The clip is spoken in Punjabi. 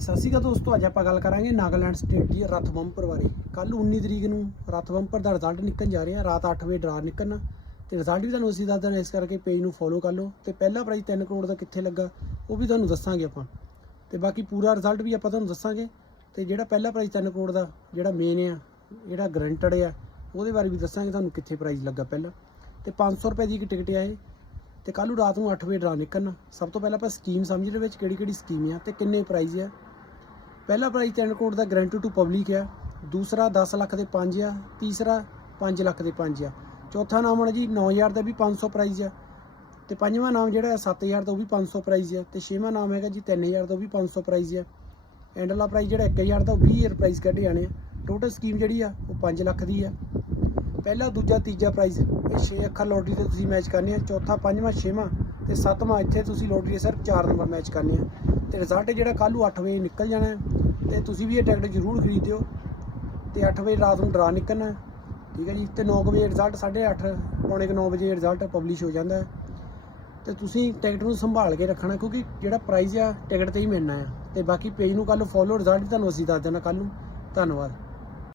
ਸਤਿ ਸ਼੍ਰੀ ਅਕਾਲ ਦੋਸਤੋ, ਅੱਜ ਆਪਾਂ ਗੱਲ ਕਰਾਂਗੇ ਨਾਗਾਲੈਂਡ ਸਟੇਟ ਦੀ ਰੱਥ ਬੰਪਰ ਬਾਰੇ। ਕੱਲ 19 ਤਰੀਕ ਨੂੰ ਰੱਥ ਬੰਪਰ ਦਾ ਰਿਜ਼ਲਟ ਨਿਕਲਣ ਜਾ ਰਿਹਾ, ਰਾਤ 8 ਵਜੇ ਡਰਾ ਨਿਕਲਣਾ। ਤੇ ਰਿਜ਼ਲਟ ਵੀ ਤੁਹਾਨੂੰ ਅਸੀਂ ਦੱਸ ਦੇਣਾ ਇਸ ਕਰਕੇ ਪੇਜ ਨੂੰ ਫੋਲੋ ਕਰ ਲਓ। ਤੇ ਪਹਿਲਾ ਪ੍ਰਾਈਜ਼ 3 ਕਰੋੜ ਦਾ ਕਿੱਥੇ ਲੱਗਾ, ਉਹ ਵੀ ਤੁਹਾਨੂੰ ਦੱਸਾਂਗੇ ਆਪਾਂ। ਤੇ ਬਾਕੀ ਪੂਰਾ ਰਿਜ਼ਲਟ ਵੀ ਆਪਾਂ ਤੁਹਾਨੂੰ ਦੱਸਾਂਗੇ। ਤੇ ਜਿਹੜਾ ਪਹਿਲਾ ਪ੍ਰਾਈਜ਼ 3 ਕਰੋੜ ਦਾ, ਜਿਹੜਾ ਮੇਨ ਆ, ਜਿਹੜਾ ਗਰੰਟਡ ਆ, ਉਹਦੇ ਬਾਰੇ ਵੀ ਦੱਸਾਂਗੇ ਤੁਹਾਨੂੰ ਕਿੱਥੇ ਪ੍ਰਾਈਜ਼ ਲੱਗਾ ਪਹਿਲਾਂ। ਤੇ 500 ਰੁਪਏ ਦੀ ਇੱਕ ਟਿਕਟ ਆ ਇਹ। ਤੇ ਕੱਲ੍ਹ ਨੂੰ ਰਾਤ ਨੂੰ 8 ਵਜੇ ਡਰਾ ਨਿਕਲਣਾ। ਸਭ ਤੋਂ ਪਹਿਲਾਂ ਆਪਾਂ ਸਕੀਮ ਸਮਝਦੇ ਵਿੱਚ ਕਿਹੜੀ ਕਿਹੜੀ ਸਕੀਮ ਆ ਤੇ ਕਿੰਨੇ ਪ੍ਰਾਈਜ਼ ਆ। ਪਹਿਲਾ ਪ੍ਰਾਈਜ਼ 3 ਕਰੋੜ ਦਾ ਗਰੰਟੀ ਟੂ ਪਬਲਿਕ ਆ, ਦੂਸਰਾ 10 ਲੱਖ ਦੇ 5 ਆ, ਤੀਸਰਾ 5 ਲੱਖ ਦੇ 5 ਆ। ਚੌਥਾ ਨਾਮ ਹੋਣਾ ਜੀ 9000 ਦਾ ਵੀ 500 ਪ੍ਰਾਈਜ਼ ਆ। ਤੇ ਪੰਜਵਾਂ ਨਾਮ ਜਿਹੜਾ ਹੈ 7000 ਦਾ ਉਹ ਵੀ 500 ਪ੍ਰਾਈਜ਼ ਆ। ਤੇ ਛੇਵਾਂ ਨਾਮ ਹੈਗਾ ਜੀ 3000 ਦਾ ਉਹ ਵੀ 500 ਪ੍ਰਾਈਜ਼ ਆ। ਐਂਡਲਾ ਪ੍ਰਾਈਜ਼ ਜਿਹੜਾ 1000 ਦਾ ਉਹ 20000 ਪ੍ਰਾਈਜ਼ ਕੱਢੇ ਜਾਣੇ ਆ। ਟੋਟਲ ਸਕੀਮ ਜਿਹੜੀ ਆ ਉਹ 5 ਲੱਖ ਦੀ ਆ। ਪਹਿਲਾ, ਦੂਜਾ, ਤੀਜਾ ਪ੍ਰਾਈਜ਼, ਇਹ 6 ਅੱਖਰ ਲੋਟਰੀ ਤੇ ਤੁਸੀਂ ਮੈਚ ਕਰਨੇ ਆ। ਚੌਥਾ, ਪੰਜਵਾਂ, ਛੇਵਾਂ ਤੇ ਸੱਤਵਾਂ ਇੱਥੇ ਤੁਸੀਂ ਲੋਟਰੀ ਦੇ ਸਿਰਫ 4 ਨੰਬਰ ਮੈਚ ਕਰਨੇ ਆ। ਤੇ ਰਿਜ਼ਲਟ ਜਿਹੜਾ ਕੱਲ੍ਹ ਨੂੰ 8 ਵਜੇ ਨਿਕਲ ਜਾਣਾ ਹੈ ਤੇ ਤੁਸੀਂ ਵੀ ਇਹ ਟਿਕਟ ਜ਼ਰੂਰ ਖਰੀਦਿਓ ਤੇ 8 ਵਜੇ ਰਾਤ ਨੂੰ ਡਰਾ ਨਿਕਲਣਾ ਠੀਕ ਹੈ ਜੀ, ਤੇ 9 ਵਜੇ ਰਿਜ਼ਲਟ 8:30 ਪੌਣੇ 9 ਵਜੇ ਰਿਜ਼ਲਟ ਪਬਲਿਸ਼ ਹੋ ਜਾਂਦਾ ਹੈ। ਤੇ ਤੁਸੀਂ ਟਿਕਟ ਨੂੰ ਸੰਭਾਲ ਕੇ ਰੱਖਣਾ, ਕਿਉਂਕਿ ਜਿਹੜਾ ਪ੍ਰਾਈਜ਼ ਆ, ਟਿਕਟ ਤੇ ਹੀ ਮਿਲਣਾ ਹੈ। ਤੇ ਬਾਕੀ ਪੇਜ ਨੂੰ ਕੱਲ ਫੋਲੋ ਰਿਜ਼ਲਟ ਤੁਹਾਨੂੰ ਅਸੀਂ ਦੱਸ ਦੇਣਾ ਕੱਲ ਨੂੰ। ਧੰਨਵਾਦ।